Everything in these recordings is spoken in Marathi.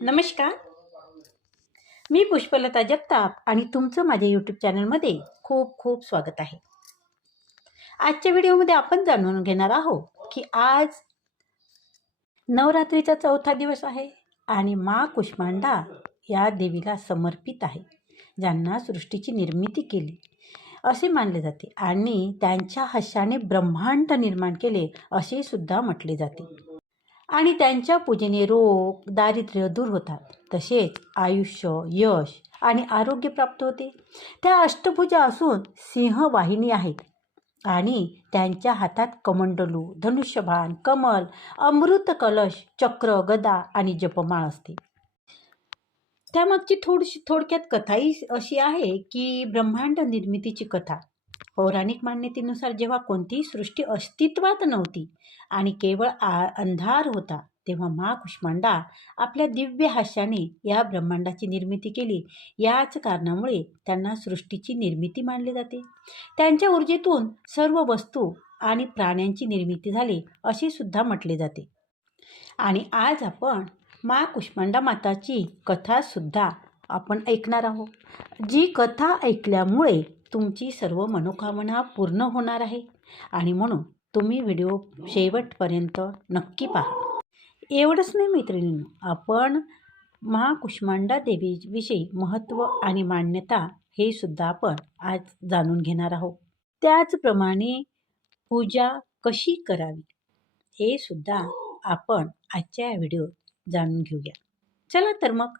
नमस्कार. मी पुष्पलता जगताप आणि तुमचं माझ्या यूट्यूब चॅनलमध्ये खूप खूप स्वागत आहे. आजच्या व्हिडिओमध्ये आपण जाणून घेणार आहोत की आज नवरात्रीचा चौथा दिवस आहे आणि मा कुष्मांडा या देवीला समर्पित आहे. ज्यांना सृष्टीची निर्मिती केली असे मानले जाते आणि त्यांच्या हशाने ब्रह्मांड निर्माण केले असे सुद्धा म्हटले जाते. आणि त्यांच्या पूजेने रोग दारिद्र्य दूर होतात. तसेच आयुष्य यश आणि आरोग्य प्राप्त होते. त्या अष्टभुजा असून सिंहवाहिनी आहेत. आणि त्यांच्या हातात कमंडलू धनुष्यबाण कमल अमृत कलश चक्र गदा आणि जपमाळ असते. त्यामागची थोडीशी थोडक्यात कथाही अशी आहे की ब्रह्मांड निर्मितीची कथा पौराणिक मान्यतेनुसार जेव्हा कोणतीही सृष्टी अस्तित्वात नव्हती आणि केवळ आ अंधार होता तेव्हा मा कुष्मांडा आपल्या दिव्य हास्याने या ब्रह्मांडाची निर्मिती केली. याच कारणामुळे त्यांना सृष्टीची निर्मिती मानली जाते. त्यांच्या ऊर्जेतून सर्व वस्तू आणि प्राण्यांची निर्मिती झाली असे सुद्धा म्हटले जाते. आणि आज आपण मा कुष्मांडा माताची कथासुद्धा आपण ऐकणार आहोत जी कथा ऐकल्यामुळे तुमची सर्व मनोकामना पूर्ण होणार आहे. आणि म्हणून तुम्ही व्हिडिओ शेवटपर्यंत नक्की पहा. एवढंच नाही मैत्रिणींनो आपण महाकुष्मांडा देवीविषयी महत्त्व आणि मान्यता हे सुद्धा आपण आज जाणून घेणार आहोत. त्याचप्रमाणे पूजा कशी करावी हे सुद्धा आपण आजच्या व्हिडिओ व्हिडिओत जाणून घेऊया. चला तर मग.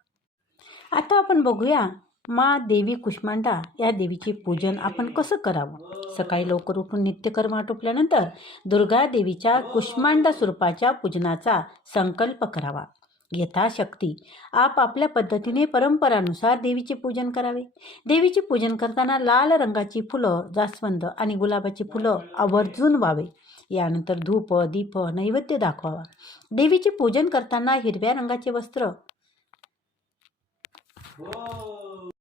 आता आपण बघूया मा देवी कुष्मांडा या देवीचे पूजन आपण कसं करावं? सकाळी लवकर उठून नित्यकर्म आटोपल्यानंतर दुर्गा देवीच्या कुष्मांडा स्वरूपाच्या पूजनाचा संकल्प करावा. यथाशक्ती. आप आपल्या पद्धतीने परंपरानुसार देवीचे पूजन करावे. देवीचे पूजन करताना लाल रंगाची फुलं जास्वंद आणि गुलाबाची फुलं आवर्जून व्हावे. यानंतर धूप दीप नैवेद्य दाखवावा. देवीचे पूजन करताना हिरव्या रंगाचे वस्त्र.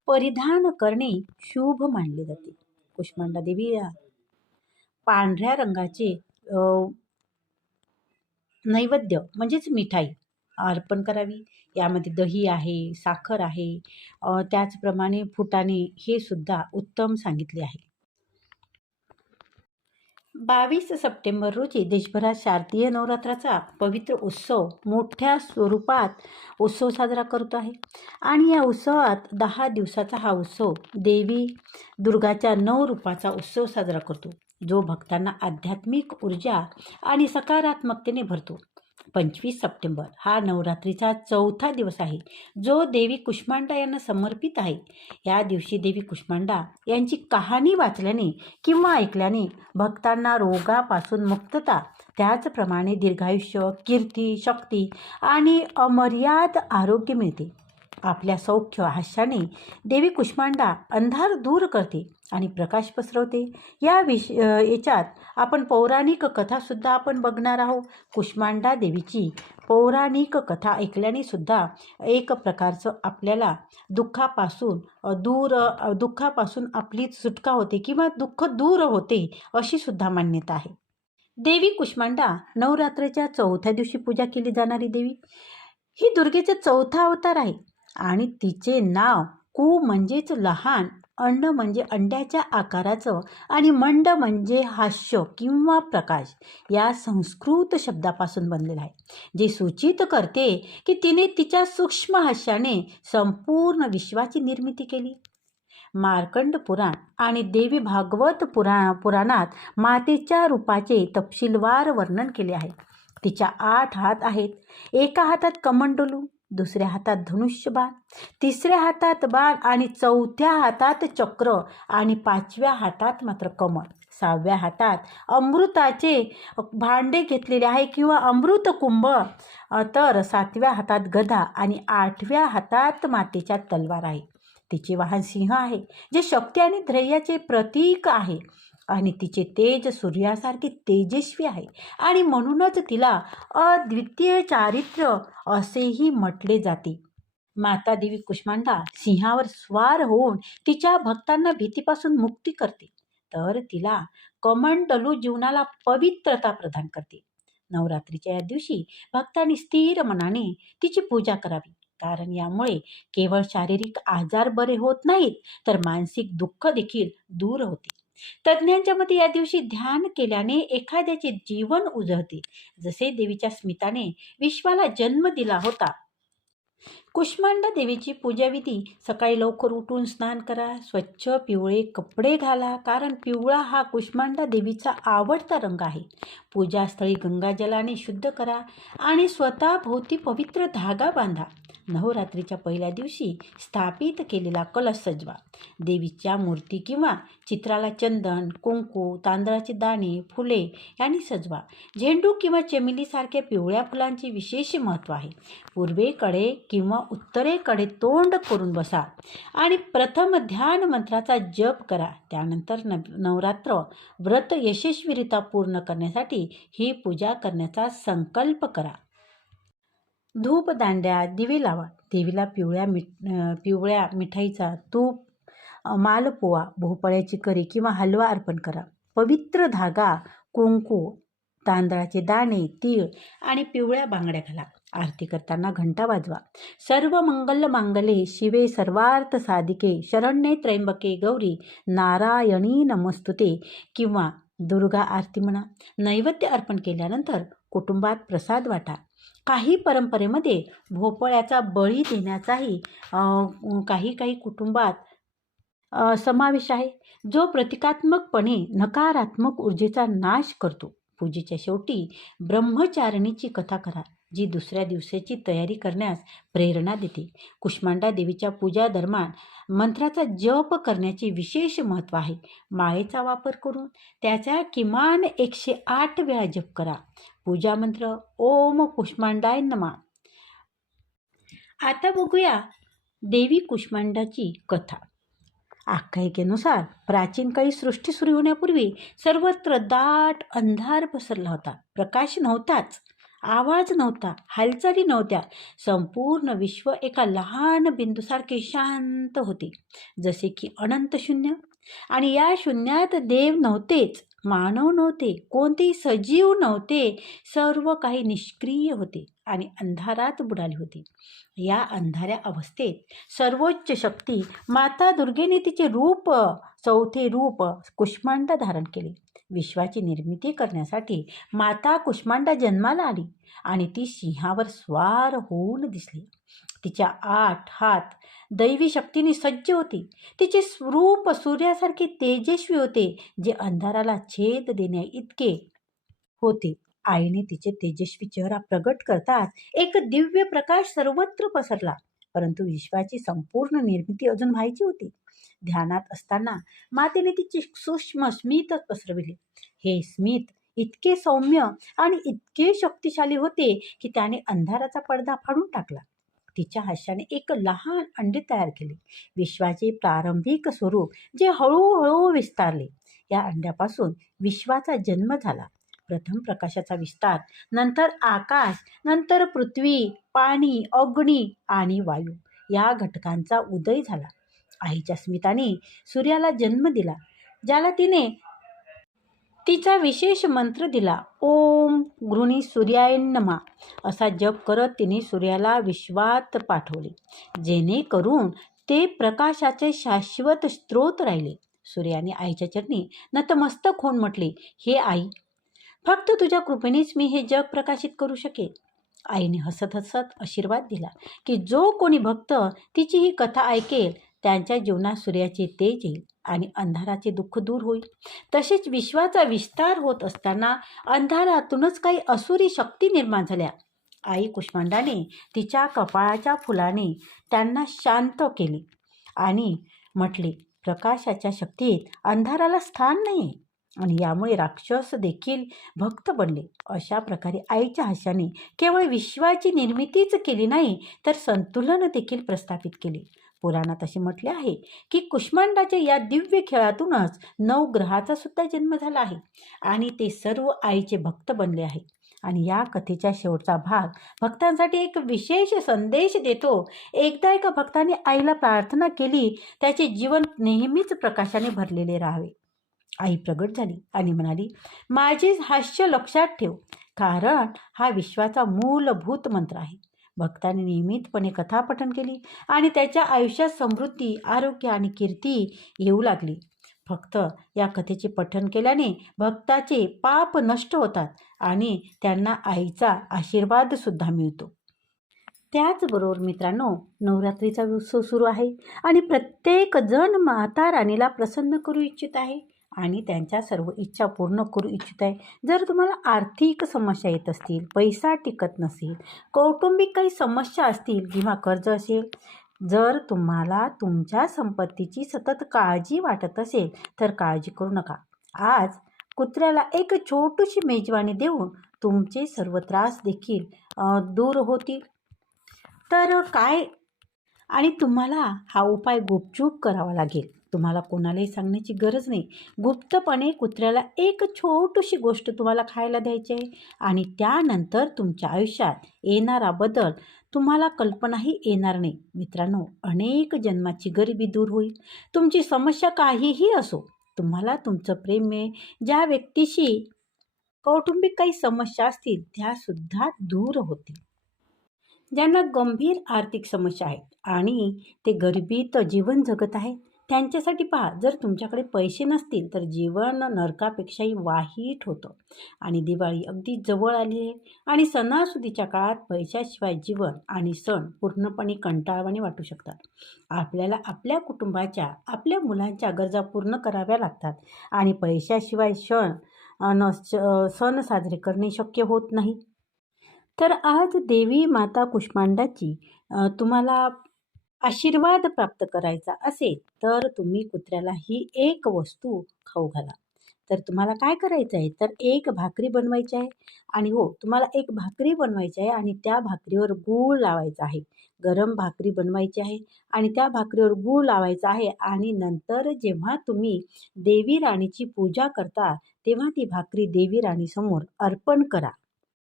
परिधान करणे शुभ मानले जाते. कुष्मांडा देवीला पांढऱ्या रंगाचे नैवेद्य म्हणजेच मिठाई अर्पण करावी. यामध्ये दही आहे साखर आहे. त्याचप्रमाणे फुटाणे हे सुद्धा उत्तम सांगितले आहे. बावीस सप्टेंबर रोजी देशभरात शारदीय नवरात्राचा पवित्र उत्सव मोठ्या स्वरूपात उत्सव साजरा करतो आहे. आणि या उत्सवात दहा दिवसाचा हा उत्सव देवी दुर्गाच्या नऊ रूपाचा उत्सव साजरा करतो जो भक्तांना आध्यात्मिक ऊर्जा आणि सकारात्मकतेने भरतो. पंचवीस सप्टेंबर हा नवरात्रीचा चौथा दिवस आहे जो देवी कुष्मांडा यांना समर्पित आहे. या दिवशी देवी कुष्मांडा यांची कहाणी वाचल्याने किंवा ऐकल्याने भक्तांना रोगापासून मुक्तता त्याचप्रमाणे दीर्घायुष्य कीर्ती शक्ती आणि अमर्याद आरोग्य मिळते. आपल्या सौख्य हास्याने देवी कुष्मांडा अंधार दूर करते. आणि प्रकाश पसरवते. या विष याच्यात आपण पौराणिक कथासुद्धा आपण बघणार आहोत. कुष्मांडा देवीची पौराणिक कथा ऐकल्याने सुद्धा एक प्रकारचं आपल्याला दुःखापासून दूर दुःखापासून आपली सुटका होते किंवा दुःख दूर होते अशी सुद्धा मान्यता आहे. देवी कुष्मांडा नवरात्रीच्या चौथ्या दिवशी पूजा केली जाणारी देवी. ही दुर्गेचा चौथा अवतार आहे आणि तिचे नाव कू म्हणजेच लहान अंड म्हणजे अंड्याच्या आकाराचं आणि मंड म्हणजे हास्य किंवा प्रकाश. या संस्कृत शब्दापासून बनलेलं आहे. जे सूचित करते की तिने तिच्या सूक्ष्म हास्याने संपूर्ण विश्वाची निर्मिती केली. मार्कंड पुराण आणि देवी भागवत पुरा पुराणात मातेच्या रूपाचे तपशीलवार वर्णन केले आहे. तिच्या आठ हात आहेत. एका हातात कमंडलू दुसऱ्या हातात धनुष्यबाण तिसऱ्या हातात बाण आणि चौथ्या हातात चक्र आणि पाचव्या हातात मात्र कमळ. सहाव्या हातात अमृताचे भांडे घेतलेले आहे किंवा अमृत कुंभ तर सातव्या हातात गदा आणि आठव्या हातात मातेच्या तलवार आहे. तिचे वाहन सिंह आहे जे शक्ती आणि धैर्याचे प्रतीक आहे. आणि तिचे तेज सूर्यासारखे तेजस्वी आहे. आणि म्हणूनच तिला अद्वितीय चारित्र्य असेही म्हटले जाते. माता देवी कुष्मांडा सिंहावर स्वार होऊन तिच्या भक्तांना भीतीपासून मुक्ती करते. तर तिला कमंडलू जीवनाला पवित्रता प्रदान करते. नवरात्रीच्या या दिवशी भक्तांनी स्थिर मनाने तिची पूजा करावी. कारण यामुळे केवळ शारीरिक आजार बरे होत नाहीत तर मानसिक दुःख देखील दूर होते. तज्ज्ञांच्या मते या दिवशी ध्यान केल्याने एखाद्याचे जीवन उजळते. जसे देवीच्या स्मिताने विश्वाला जन्म दिला होता. कुष्मांडा देवीची पूजाविधी सकाळी लवकर उठून स्नान करा स्वच्छ पिवळे कपडे घाला कारण पिवळा हा कुष्मांडा देवीचा आवडता रंग आहे. पूजास्थळी गंगाजलाने शुद्ध करा आणि स्वतः भोवती पवित्र धागा बांधा. नवरात्रीच्या पहिल्या दिवशी स्थापित केलेला कलश सजवा. देवीच्या मूर्ती किंवा चित्राला चंदन कुंकू तांदळाचे दाणे फुले यांनी सजवा. झेंडू किंवा चमेलीसारख्या पिवळ्या फुलांचे विशेष महत्त्व आहे. पूर्वेकडे किंवा उत्तरेकडे तोंड करून बसा आणि प्रथम ध्यान मंत्राचा जप करा. त्यानंतर न नवरात्र व्रत यशस्वीरित्या पूर्ण करण्यासाठी ही पूजा करण्याचा संकल्प करा. धूप दांड्या दिवे लावा. देवीला पिवळ्या मिठ पिवळ्या मिठाईचा तूप मालपोवा भोपळ्याची करी किंवा हलवा अर्पण करा. पवित्र धागा कुंकू तांदळाचे दाणे तीळ आणि पिवळ्या बांगड्या घाला. आरती करताना घंटा वाजवा. सर्व मंगल मांगले शिवे सर्वार्थ साधिके. शरण्ये त्र्यंबके गौरी नारायणी नमस्तुते. किंवा दुर्गा आरती म्हणा. नैवेद्य अर्पण केल्यानंतर कुटुंबात प्रसाद वाटा. काही परंपरेमध्ये भोपळ्याचा बळी देण्याचाही काही काही कुटुंबात समावेश आहे. जो प्रतिकात्मकपणे नकारात्मक ऊर्जेचा नाश करतो. पूजेच्या शेवटी ब्रह्मचारिणीची कथा करा जी दुसऱ्या दिवसाची तयारी करण्यास प्रेरणा देते. कुष्मांडा देवीच्या पूजा दरम्यान मंत्राचा जप करण्याचे विशेष महत्त्व आहे. माळेचा वापर करून त्याचा किमान एकशे आठ वेळा जप करा. पूजा मंत्र ओम कुष्मांडाय नमा. आता बघूया देवी कुष्मांडाची कथा. आख्यायिकेनुसार प्राचीन काळी सृष्टी सुरू होण्यापूर्वी सर्वत्र दाट अंधार पसरला होता. प्रकाश नव्हताच आवाज नव्हता हालचाली नव्हत्या. संपूर्ण विश्व एका लहान बिंदूसारखे शांत होते. जसे की अनंत शून्य. आणि या शून्यात देव नव्हतेच. मानव नव्हते कोणतेही सजीव नव्हते सर्व काही निष्क्रिय होते आणि अंधारात बुडाले होते. या अंधाऱ्या अवस्थेत सर्वोच्च शक्ती माता दुर्गेने तिचे रूप चौथे रूप कुष्मांडा धारण केले. विश्वाची निर्मिती करण्यासाठी माता कुष्मांडा जन्माला आली आणि ती सिंहावर स्वार होऊन दिसली. तिच्या आठ हात दैवी शक्तीने सज्ज होती. तिचे स्वरूप सूर्यासारखे तेजस्वी होते जे अंधाराला छेद देण्या इतके होते. आईने तिचे तेजस्वी चेहरा प्रगट करताच एक दिव्य प्रकाश सर्वत्र पसरला परंतु विश्वाची संपूर्ण निर्मिती अजून व्हायची होती. ध्यानात असताना मातेने तिचे सूक्ष्म स्मित पसरविले. हे स्मित इतके सौम्य आणि इतके शक्तिशाली होते की त्याने अंधाराचा पडदा फाडून टाकला. तिच्या हास्याने एक लहान अंडे तयार केले. विश्वाचे प्रारंभिक स्वरूप जे हळूहळू विस्तारले. या अंड्यापासून विश्वाचा जन्म झाला. प्रथम प्रकाशाचा विस्तार नंतर आकाश नंतर पृथ्वी पाणी अग्नी आणि वायू या घटकांचा उदय झाला. आईच्या स्मिताने सूर्याला जन्म दिला ज्याला तिने तिचा विशेष मंत्र दिला. ओम गृणी सूर्याय नमा. असा जप करत तिने सूर्याला विश्वात पाठवले. जेणेकरून ते प्रकाशाचे शाश्वत स्रोत राहिले. सूर्याने आईच्या चरणी नतमस्तक होऊन म्हटले हे आई फक्त तुझ्या कृपेनेच मी हे जग प्रकाशित करू शकेन. आईने हसत हसत आशीर्वाद दिला की जो कोणी भक्त तिची ही कथा ऐकेल त्यांच्या जीवनात सूर्याचे तेज येईल आणि अंधाराचे दुःख दूर होईल. तसेच विश्वाचा विस्तार होत असताना अंधारातूनच काही असुरी शक्ती निर्माण झाल्या. आई कुष्मांडाने तिच्या कपाळाच्या फुलाने त्यांना शांत केले आणि म्हटले प्रकाशाच्या शक्तीत अंधाराला स्थान नाही आणि यामुळे राक्षस देखील भक्त बनले. अशा प्रकारे आईच्या हशाने केवळ विश्वाची निर्मितीच केली नाही तर संतुलन देखील प्रस्थापित केले. पुराणात असे म्हटले आहे की कुष्मांडाच्या या दिव्य खेळातूनच नऊ ग्रहाचा सुद्धा जन्म झाला आहे आणि ते सर्व आईचे भक्त बनले आहे आणि या कथेच्या शेवटचा भाग भक्तांसाठी एक विशेष संदेश देतो. एकदा एका भक्ताने आईला प्रार्थना केली त्याचे जीवन नेहमीच प्रकाशाने भरलेले राहावे. आई प्रगट झाली आणि म्हणाली माझे हास्य लक्षात ठेव कारण हा विश्वाचा मूलभूत मंत्र आहे. भक्ताने नियमितपणे कथापठन केली आणि त्याच्या आयुष्यात समृद्धी आरोग्य आणि कीर्ती येऊ लागली. फक्त या कथेचे पठन केल्याने भक्ताचे पाप नष्ट होतात आणि त्यांना आईचा आशीर्वादसुद्धा मिळतो. त्याचबरोबर मित्रांनो नवरात्रीचा उत्सव सुरू आहे आणि प्रत्येक जण माता राणीला प्रसन्न करू इच्छित आहे. आणि त्यांच्या सर्व इच्छा पूर्ण करू इच्छित आहे. जर तुम्हाला आर्थिक समस्या येत असतील पैसा टिकत नसेल कौटुंबिक काही समस्या असतील किंवा कर्ज असेल जर तुम्हाला तुमच्या संपत्तीची सतत काळजी वाटत असेल तर काळजी करू नका. आज कुत्र्याला एक छोटीशी मेजवानी देऊन तुमचे सर्व त्रास देखील दूर होतील. तर काय? आणि तुम्हाला हा उपाय गुपचूप करावा लागेल. तुम्हाला कोणालाही सांगण्याची गरज नाही. गुप्तपणे कुत्र्याला एक छोटीशी गोष्ट तुम्हाला खायला द्यायची आहे आणि त्यानंतर तुमच्या आयुष्यात येणारा बदल तुम्हाला कल्पनाही येणार नाही. मित्रांनो अनेक जन्माची गरिबी दूर होईल. तुमची समस्या काहीही असो तुम्हाला तुमचं प्रेम ज्या व्यक्तीशी कौटुंबिक काही समस्या असतील त्यासुद्धा दूर होतील. ज्यांना गंभीर आर्थिक समस्या आहेत आणि ते गरिबीत जीवन जगत आहे त्यांच्यासाठी पहा जर तुमच्याकडे पैसे नसतील तर जीवन नरकापेक्षाही वाईट होतं. आणि दिवाळी अगदी जवळ आली आहे. आणि सणासुदीच्या काळात पैशाशिवाय जीवन आणि सण पूर्णपणे कंटाळवाने वाटू शकतात. आपल्याला आपल्या कुटुंबाच्या आपल्या मुलांच्या गरजा पूर्ण कराव्या लागतात. आणि पैशाशिवाय सण न स- सण साजरे करणे शक्य होत नाही. तर आज देवी माता कुष्मांडाची तुम्हाला आशीर्वाद प्राप्त करायचा असेल तर तुम्ही कुत्र्याला ही एक वस्तू खाऊ घाला. तर तुम्हाला काय करायचं आहे? तर एक भाकरी बनवायची आहे. आणि हो तुम्हाला एक भाकरी बनवायची आहे आणि त्या भाकरीवर गूळ लावायचा आहे. गरम भाकरी बनवायची आहे आणि त्या भाकरीवर गूळ लावायचा आहे आणि नंतर जेव्हा तुम्ही देवी राणीची पूजा करता तेव्हा ती भाकरी देवी राणीसमोर अर्पण करा.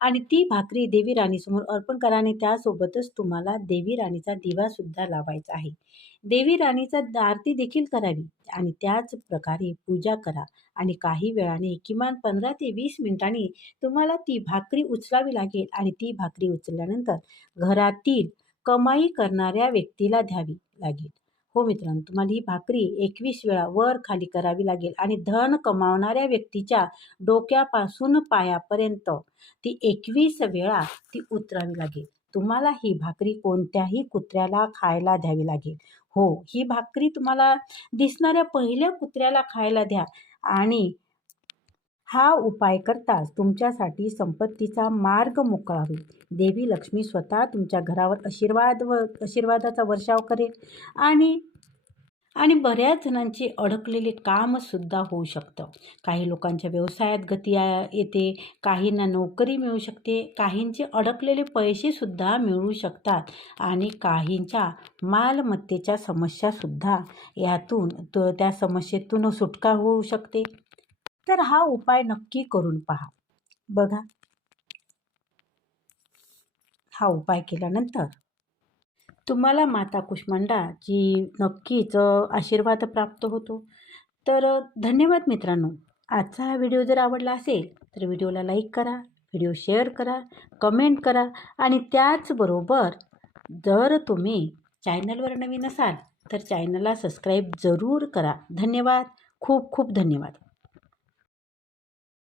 आणि ती भाकरी देवी राणीसमोर अर्पण करा आणि त्यासोबतच तुम्हाला देवी राणीचा दिवासुद्धा लावायचा आहे. देवी राणीचा आरती देखील करावी आणि त्याच प्रकारे पूजा करा आणि काही वेळाने किमान पंधरा ते वीस मिनिटांनी तुम्हाला ती भाकरी उचलावी लागेल आणि ती भाकरी उचलल्यानंतर घरातील कमाई करणाऱ्या व्यक्तीला द्यावी लागेल. हो मित्रांनो तुम्हाला ही भाकरी एकवीस वेळा वर खाली करावी लागेल आणि धन कमावणाऱ्या व्यक्तीच्या डोक्यापासून पायापर्यंत ती एकवीस वेळा ती उतरावी लागेल. तुम्हाला ही भाकरी कोणत्याही कुत्र्याला खायला द्यावी लागेल. हो ही भाकरी तुम्हाला दिसणाऱ्या पहिल्या कुत्र्याला खायला द्या आणि हा उपाय करताच तुमच्यासाठी संपत्तीचा मार्ग मोकळा होईल देवी लक्ष्मी स्वतः तुमच्या घरावर आशीर्वाद व आशीर्वादाचा वर्षाव करेल आणि आणि बऱ्याच जणांची अडकलेले कामसुद्धा होऊ शकतं. काही लोकांच्या व्यवसायात गती येते काहींना नोकरी मिळू शकते काहींचे अडकलेले पैसेसुद्धा मिळू शकतात आणि काहींच्या मालमत्तेच्या समस्यासुद्धा यातून त्या समस्येतून सुटका होऊ शकते. तर हा उपाय नक्की करून पहा. बघा. हा उपाय केल्यानंतर तुम्हाला माता कुष्मांडाची नक्कीच आशीर्वाद प्राप्त होतो. तर धन्यवाद मित्रांनो. आजचा हा व्हिडिओ जर आवडला असेल तर व्हिडिओला लाईक करा व्हिडिओ शेअर करा कमेंट करा आणि त्याचबरोबर जर तुम्ही चॅनलवर नवीन असाल तर चॅनलला सबस्क्राईब जरूर करा. धन्यवाद. खूप खूप धन्यवाद.